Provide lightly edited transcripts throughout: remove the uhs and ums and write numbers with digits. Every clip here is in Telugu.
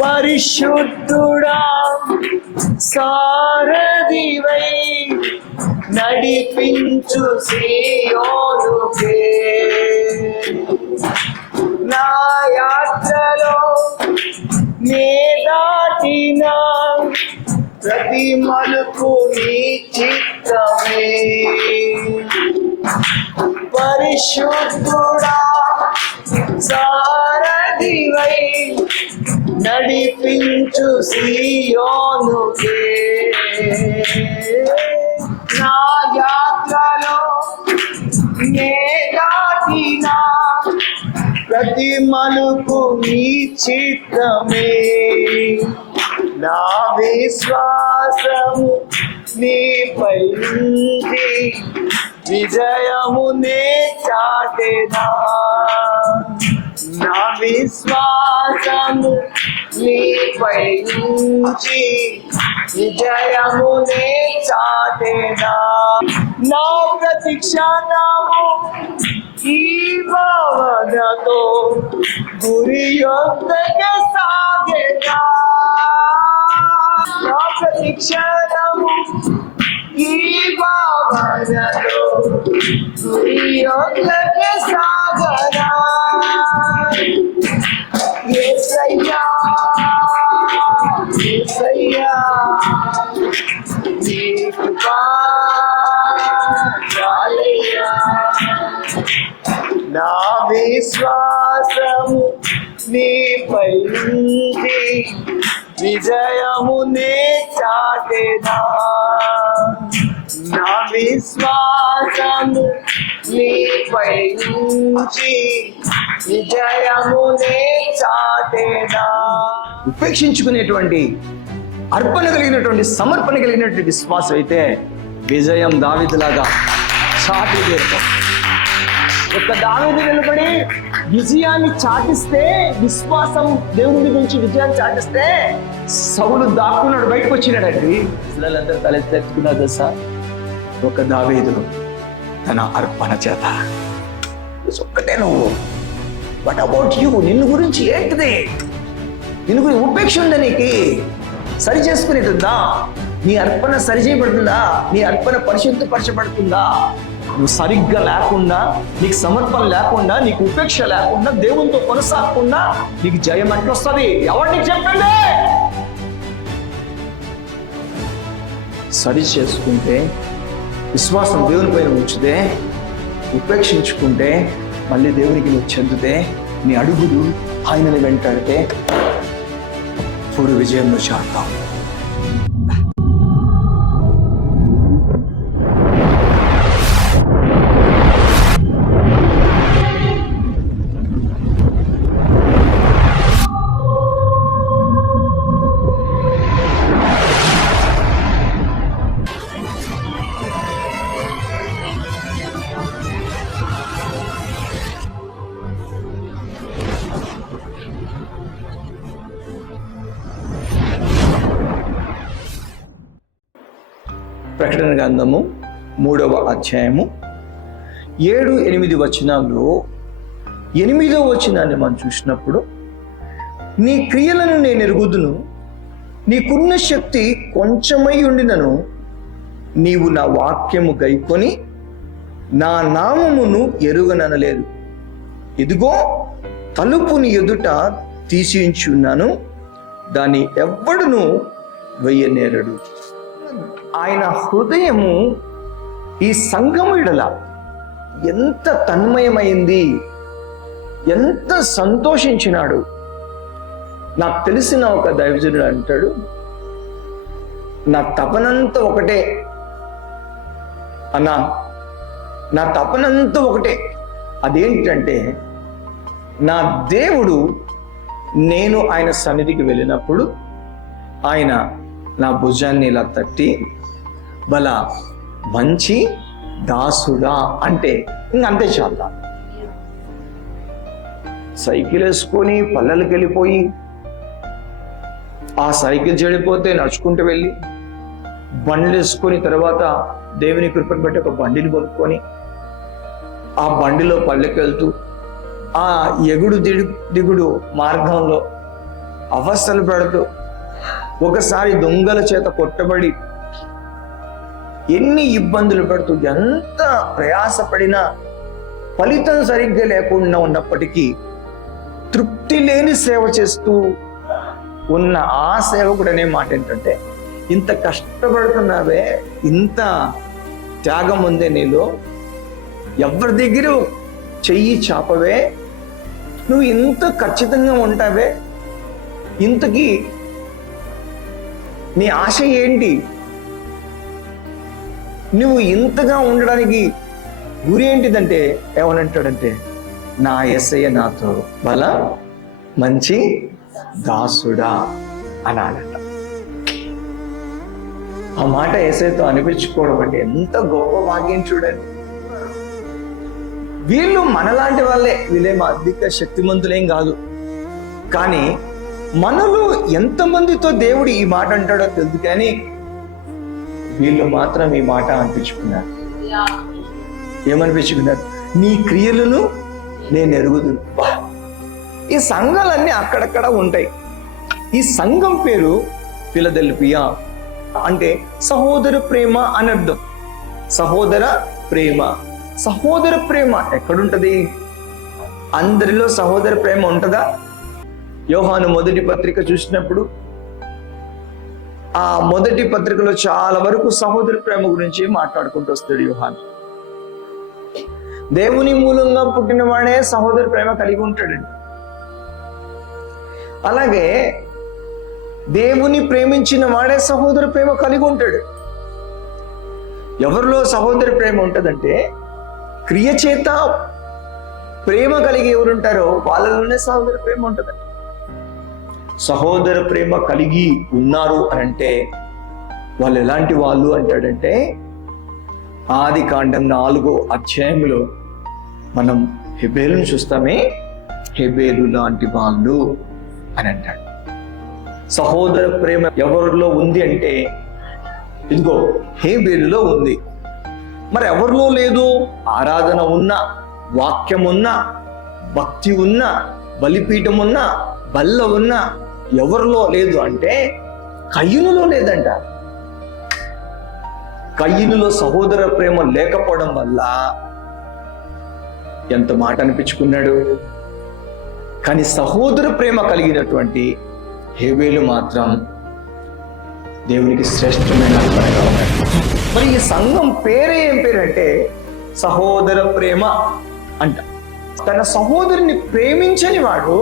పరిశుద్ధుడా సారథివై నడిపించు సీయోనుకే నా యాత్రలో నే దాటిన ప్రతి మలుపు నీ చిత్తమే పరిశుద్ధుడా సారథివై నడిపించు సీయోనుకే నా యాత్రలో నే దాటిన ప్రతి మలుపు నీ చిత్తమే నా విశ్వాసము నీపై ఉంది విజయమునే చాటెదా నా విశ్వాసము నీపై నుంచి విజయమునే చాటెదా నా ప్రతి క్షణము ఈ భావనతో గురి యొద్దకు సాగెదా నా ప్రతి క్షణము ఈ భావనతో గురి యొద్దకు సాగదా యేసయ్యా యేసయ్యా నీ కృపా చాలయ్యా నా విశ్వాసము నీపై ఉంది విజయమునే చాటెదా నా విశ్వాసము నీపై నుంచి విజయమునే చాటెదా ఉపేక్షించుకునేటువంటి అర్పణ కలిగినటువంటి సమర్పణ కలిగినటువంటి విశ్వాసం అయితే విజయం దావీదులాగా చాటి ఒక దావీదు నిలబడి విజయాన్ని చాటిస్తే విశ్వాసం దేవుని గురించి విజయాన్ని చాటిస్తే సౌలు దాక్కున్నాడు, బయటకు వచ్చినాడండి. పిల్లలందరూ తలెత్తుకున్నారు సార్. ఒక దావీదు తన అర్పణ చేత ఒక్కటే నువ్వు వాట్ అబౌట్ యూ, నిన్ను గురించి ఏంటిది, నిన్ను గురించి ఉపేక్ష ఉందా, నీకు సరి చేసుకునేటుందా, నీ అర్పణ సరి చేయబడుతుందా, నీ అర్పణ పరిశుద్ధపరచబడుతుందా? నువ్వు సరిగ్గా లేకుండా, నీకు సమర్పణ లేకుండా, నీకు ఉపేక్ష లేకుండా, దేవునితో కొనసాగకుండా నీకు జయం అంటే వస్తుంది. ఎవరు నీకు చెప్పండి? సరి చేసుకుంటే, విశ్వాసం దేవుని పైన ఉంచితే, ఉపేక్షించుకుంటే, మళ్ళీ దేవునికి నువ్వు చెందితే, నీ అడుగులు ఆయనని వెంటాడితే పూర్వ విజయంలో చాటుతావు. ప్రకటన గ్రంథము 3వ అధ్యాయము 7-8 వచనాల్లో 8వ వచనాన్ని మనం చూసినప్పుడు, నీ క్రియలను నేను ఎరుగుదును, నీకున్న శక్తి కొంచెమై ఉండినను నీవు నా వాక్యము గైకొని నా నామమును ఎరుగననలేదు. ఇదిగో తలుపు నీ ఎదుట తీసియుంచి ఉన్నాను, దాన్ని ఎవ్వడును వెయ్యనేరడు. ఆయన హృదయము ఈ సంఘము ఎడల ఎంత తన్మయమైంది, ఎంత సంతోషించినాడు. నాకు తెలిసిన ఒక దైవజనుడు అంటాడు, నా తపనంతా ఒకటే అన్నా, నా తపనంతా ఒకటే. అదేంటంటే, నా దేవుడు నేను ఆయన సన్నిధికి వెళ్ళినప్పుడు ఆయన నా భుజాన్ని ఇలా తట్టి, బల మంచి దాసుడా అంటే ఇంకంతే చాలా. సైకిల్ వేసుకొని పల్లెలకు వెళ్ళిపోయి, ఆ సైకిల్ చెడిపోతే నడుచుకుంటూ వెళ్ళి, బండ్లు వేసుకొని తర్వాత దేవుని కృపను బట్టి ఒక బండిని కొనుక్కొని ఆ బండిలో పల్లెకి వెళ్తూ, ఆ ఎగుడు దిగుడు మార్గంలో అవస్థలు పెడుతూ, ఒకసారి దొంగల చేత కొట్టబడి, ఎన్ని ఇబ్బందులు పెడుతూ, ఎంత ప్రయాసపడినా ఫలితం సరిగ్గా లేకుండా ఉన్నప్పటికీ తృప్తి లేని సేవ చేస్తూ ఉన్న ఆ సేవకుడు అనే మాట ఏంటంటే, ఇంత కష్టపడుతున్నావే, ఇంత త్యాగం ఉందే నీలో, ఎవరి దగ్గర చెయ్యి చాపవే, నువ్వు ఇంత ఖచ్చితంగా ఉంటావే, ఇంతకీ నీ ఆశ ఏంటి, నువ్వు ఇంతగా ఉండడానికి గురి ఏంటిదంటే ఏమనంటాడంటే, నా యేసయ్య నాతో బల మంచి దాసుడా అనాలట. ఆ మాట యేసయ్యతో అనిపించుకోవడం అంటే ఎంత గొప్ప భాగ్యం చూడండి. వీళ్ళు మనలాంటి వాళ్ళే, వీళ్ళేమో అధిక శక్తిమంతులేం కాదు, కానీ మనలో ఎంతమందితో దేవుడు ఈ మాట అంటాడో తెలుసు, కానీ వీళ్ళు మాత్రం ఈ మాట అనిపించుకున్నారు. ఏమనిపించుకున్నారు? నీ క్రియలను నేను ఎరుగుదును. ఈ సంఘాలన్నీ అక్కడక్కడ ఉంటాయి. ఈ సంఘం పేరు ఫిలదెల్ఫియా, అంటే సహోదర ప్రేమ అని అర్థం. సహోదర ప్రేమ. సహోదర ప్రేమ ఎక్కడుంటది? అందరిలో సహోదర ప్రేమ ఉంటుందా? యోహాను మొదటి పత్రిక చూసినప్పుడు ఆ మొదటి పత్రికలో చాలా వరకు సహోదర ప్రేమ గురించి మాట్లాడుకుంటూ వస్తాడు యోహాను. దేవుని మూలంగా పుట్టిన వాడే సహోదర ప్రేమ కలిగి ఉంటాడండి. అలాగే దేవుని ప్రేమించిన వాడే సహోదర ప్రేమ కలిగి ఉంటాడు. ఎవరిలో సహోదర ప్రేమ ఉంటుందంటే, క్రియ చేత ప్రేమ కలిగి ఎవరుంటారో వాళ్ళలోనే సహోదర ప్రేమ ఉంటుందండి. సహోదర ప్రేమ కలిగి ఉన్నారు అని అంటే వాళ్ళు ఎలాంటి వాళ్ళు అంటాడంటే, ఆదికాండం 4వ అధ్యాయంలో మనం హెబేలును చూస్తామే, హెబేలు లాంటి వాళ్ళు అని అంటాడు. సహోదర ప్రేమ ఎవరిలో ఉంది అంటే, ఇదిగో హెబేలులో ఉంది. మరి ఎవరిలో లేదు? ఆరాధన ఉన్నా, వాక్యం ఉన్నా, భక్తి ఉన్నా, బలిపీఠం ఉన్నా, బల్ల ఉన్నా, ఎవరిలో లేదు అంటే కయ్యూనులో లేదంట. కయ్యూనులో సహోదర ప్రేమ లేకపోవడం వల్ల ఎంత మాట అనిపించుకున్నాడు. కానీ సహోదర ప్రేమ కలిగినటువంటి హేబేలు మాత్రం దేవునికి శ్రేష్టమైన అర్పణగా ఉన్నాడు. మరి ఈ సంఘం పేరే ఏం పేరు అంటే సహోదర ప్రేమ అంట. తన సహోదరుని ప్రేమించని వాడు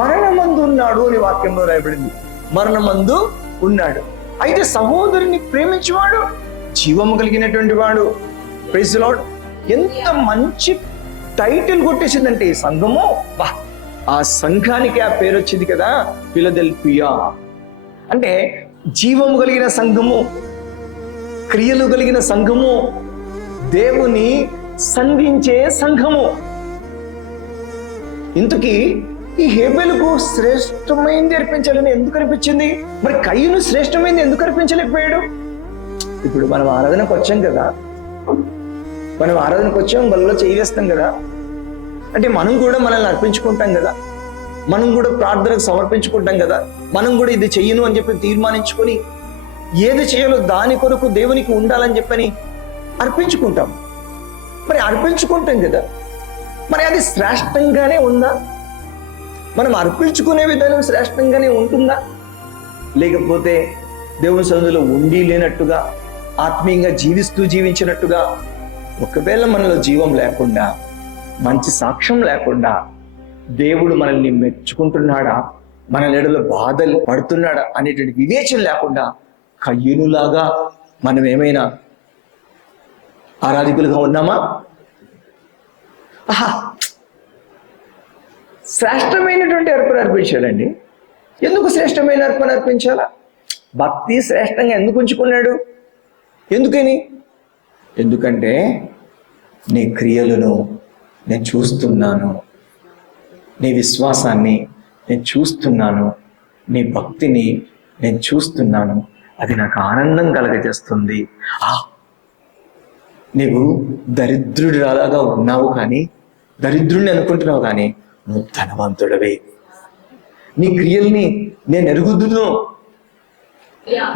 మరణమందు ఉన్నాడు అని వాక్యంలో రాయబడింది. మరణమందు ఉన్నాడు. అయితే సహోదరుని ప్రేమించేవాడు జీవము కలిగినటువంటి వాడు. Praise the lord. ఎంత మంచి టైటిల్ కొట్టేసిందంటే ఈ సంఘము. ఆ సంఘానికి ఆ పేరు వచ్చింది కదా, ఫిలదెల్ఫియా. అంటే జీవము కలిగిన సంఘము, క్రియలు కలిగిన సంఘము, దేవుని సంధించే సంఘము. ఇంతకీ ఈ హేబేలుకు శ్రేష్టమైంది అర్పించాలని ఎందుకు అనిపించింది? మరి కయ్యూను శ్రేష్టమైంది ఎందుకు అర్పించలేకపోయాడు? ఇప్పుడు మనం ఆరాధనకు వచ్చాం కదా, మనం ఆరాధనకు వచ్చాం, బలలో చేయి వేస్తాం కదా, అంటే మనం కూడా మనల్ని అర్పించుకుంటాం కదా, మనం కూడా ప్రార్థనకు సమర్పించుకుంటాం కదా, మనం కూడా ఇది చెయ్యను అని చెప్పి తీర్మానించుకొని ఏది చేయాలో దాని కొరకు దేవునికి ఉండాలని చెప్పని అర్పించుకుంటాం. మరి అర్పించుకుంటాం కదా, మరి అది శ్రేష్టంగానే ఉందా? మనం అర్పించుకునే విధానం శ్రేష్టంగానే ఉంటుందా? లేకపోతే దేవుని సన్నిధిలో ఉండి లేనట్టుగా, ఆత్మీయంగా జీవించినట్టుగా, ఒకవేళ మనలో జీవం లేకుండా, మంచి సాక్ష్యం లేకుండా దేవుడు మనల్ని మెచ్చుకుంటున్నాడా, మన ఎడలో బాధలు పడుతున్నాడా అనేటువంటి వివేచన లేకుండా కయ్యూనులాగా మనం ఏమైనా ఆరాధికులుగా ఉన్నామా? శ్రేష్టమైనటువంటి అర్పణ అర్పించాలండి. ఎందుకు శ్రేష్టమైన అర్పణ అర్పించాలా? భక్తి శ్రేష్టంగా ఎందుకు ఉంచుకున్నాడు? ఎందుకని? ఎందుకంటే నీ క్రియలను నేను చూస్తున్నాను, నీ విశ్వాసాన్ని నేను చూస్తున్నాను, నీ భక్తిని నేను చూస్తున్నాను, అది నాకు ఆనందం కలగజేస్తుంది. నీవు దరిద్రుడిలాగా ఉన్నావు, కానీ దరిద్రుడిని అనుకుంటున్నావు, కానీ నువ్వు ధనవంతుడివి. నీ క్రియల్ని నేను ఎరుగుదును.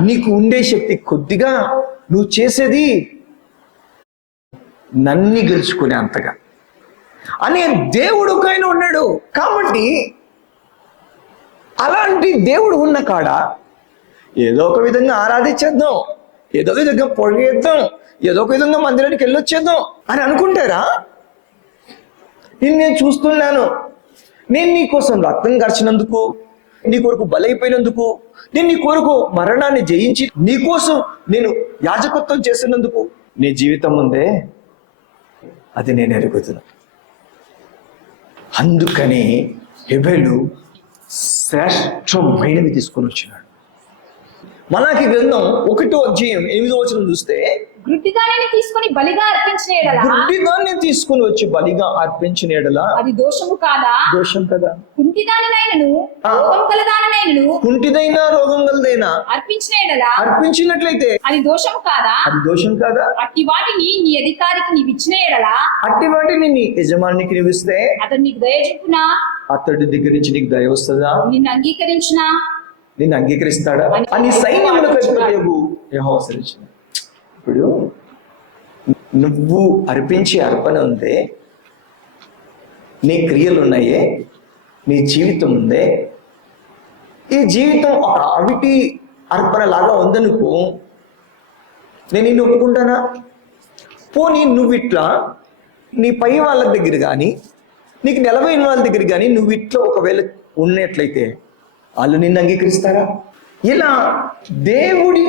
నీకు ఉండే శక్తి కొద్దిగా, నువ్వు చేసేది నన్ని గెలుచుకునే అంతగా అనే దేవుడు ఒక ఆయన ఉన్నాడు. కాబట్టి అలాంటి దేవుడు ఉన్న కాడ ఏదో ఒక విధంగా ఆరాధించేద్దాం, ఏదో ఒక విధంగా పొడిగేద్దాం, ఏదో ఒక విధంగా మందిరానికి వెళ్ళొచ్చేద్దాం అని అనుకుంటారా? నేను చూస్తున్నాను, నేను నీ కోసం రక్తం ఖర్చినందుకు, నీ కొరకు బలైపోయినందుకు, నేను నీ కొరకు మరణాన్ని జయించి నీ కోసం నేను యాజకత్వం చేసినందుకు నీ జీవితం ఉందే, అది నేను ఎరుగుతున్నా. అందుకని హెబెలు శ్రేష్టమైనది తీసుకొని వచ్చినాడు. మలాకి గ్రంథం 1వ అధ్యాయం 8వ వచనం చూస్తే, గుడ్డిదానిని తీసుకొని బలిగా అర్పించిన ఎడల, గుడ్డిదాన్ని తీసుకొని వచ్చి బలిగా అర్పించిన ఎడల అది దోషము కాదా? దోషం కదా. కుంటిదానినైనను రోగం కలదానినైనను కుంటిదైనా రోగం గలదైనా అర్పించిన ఎడల అర్పించినట్లయితే అది దోషము కాదా? అది దోషం కాదా. అట్టి వాటిని నీ అధికారికి నీవిచ్చిన ఎడల అట్టి వాటిని నీ యజమానికి నీవిస్తే అతడు నీకు దయచూపునా? అతడి దగ్గర నుంచి నీకు దయ వస్తుందా? నిన్ను అంగీకరించునా? నిన్ను అంగీకరిస్తాడా అని సైన్యములకు అధిపతియగు యెహోవా సెలవిచ్చును. ఇప్పుడు నువ్వు అర్పించే అర్పణ ఉందే, నీ క్రియలు ఉన్నాయే, నీ జీవితం ఉందే, ఈ జీవితం ఒక అవిటి అర్పణ లాగా ఉందనుకో, నేను నిన్ను ఒప్పుకుంటానా? పోనీ నువ్వు ఇట్లా నీ పై వాళ్ళ దగ్గర కానీ, నీకు నిలబడిన వాళ్ళ దగ్గర కానీ నువ్వు ఇట్లా ఒకవేళ ఉన్నట్లయితే వాళ్ళు నిన్ను అంగీకరిస్తారా? ఇలా దేవుడి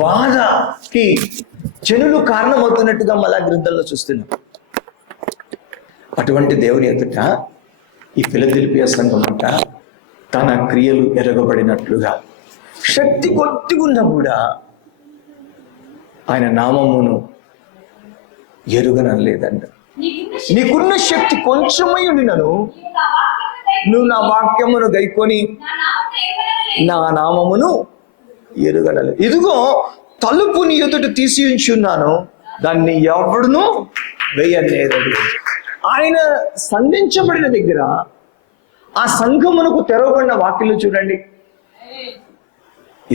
బాధకి జనులు కారణమవుతున్నట్టుగా మళ్ళా గ్రంథంలో చూస్తున్నాం. అటువంటి దేవుని ఎదుట ఈ ఫిలదెల్ఫియా సంఘం అంట తన క్రియలు ఎరగబడినట్లుగా శక్తి కొద్దిగున్నా కూడా ఆయన నామమును ఎరుగనలేదంట. నీకున్న శక్తి కొంచెమై ఉండినను నువ్వు నా వాక్యమును గైకొని నా నామమును ఎరుగనలేదు. ఇదిగో తలుపు నీ ఎదుట తీసి ఉంచున్నాను, దాన్ని ఎవడును వేయలేదు. ఆయన సంధించబడిన దగ్గర ఆ సంఘమునకు తెరవబడిన వాక్యలు చూడండి.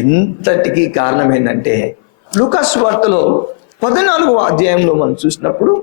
ఇంతటికి కారణం ఏంటంటే లూకా సువార్తలో 14వ అధ్యాయంలో మనం చూసినప్పుడు